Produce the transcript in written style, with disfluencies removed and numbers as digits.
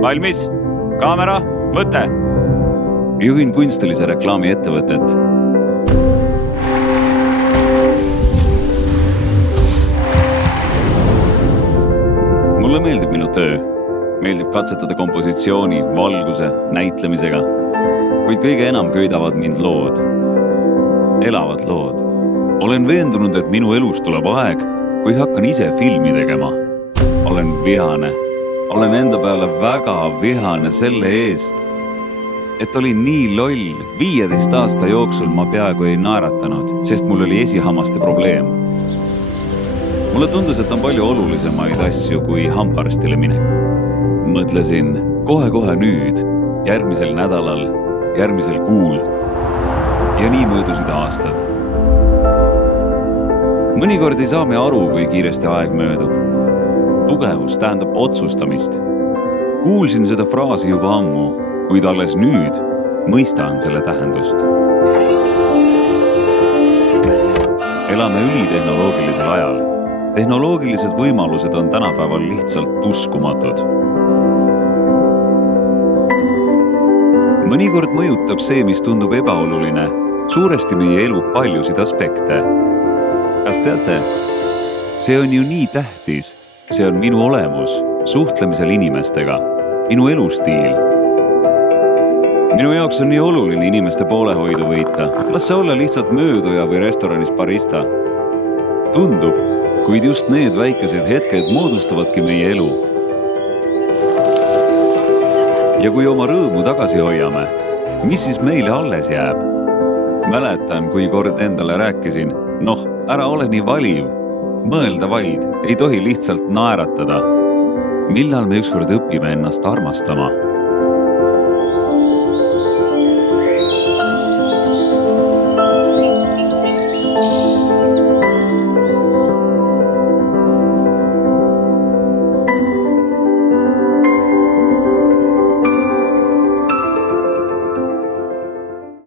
Valmis? Kaamera, võte! Juhin kunstilise reklaami ettevõtet. Mulle meeldib minu töö. Meeldib katsetada kompositsiooni, valguse, näitlemisega. Kuid kõige enam köidavad mind lood. Elavad lood. Olen veendunud, et minu elus tuleb aeg, kui hakkan ise filmi tegema. Olen vihane. Olen enda peale väga vihane selle eest, et olin nii loll. 15 aasta jooksul ma peaaegu ei naeratanud, sest mul oli esihammaste probleem. Mulle tundus, et on palju olulisemaid asju kui hambaarstile minek. Mõtlesin kohe nüüd, järgmisel nädalal, järgmisel kuul. Ja nii möödusid aastad. Mõnikord ei saa me aru, kui kiiresti aeg möödub. Tugevus tähendab otsustamist. Kuulsin seda fraasi juba ammu, kuid alles nüüd mõistan selle tähendust. Elame ülitehnoloogilisel ajal. Tehnoloogilised võimalused on tänapäeval lihtsalt uskumatud. Mõnikord mõjutab see, mis tundub ebaoluline, suuresti meie elu paljusid aspekte. Kas teate? See on ju nii tähtis. See on minu olemus, suhtlemisel inimestega, minu elustiil. Minu jaoks on nii oluline inimeste poolehoidu võita. Las see olla lihtsalt mööduja või restoranis barista. Tundub, kuid just need väikesed hetked moodustavadki meie elu. Ja kui oma rõõmu tagasi hoiame, mis siis meile alles jääb? Mäletan, kui kord endale rääkisin, ära ole nii valiv. Mõelda vaid, ei tohi lihtsalt naeratada. Millal me ükskord õpime ennast armastama?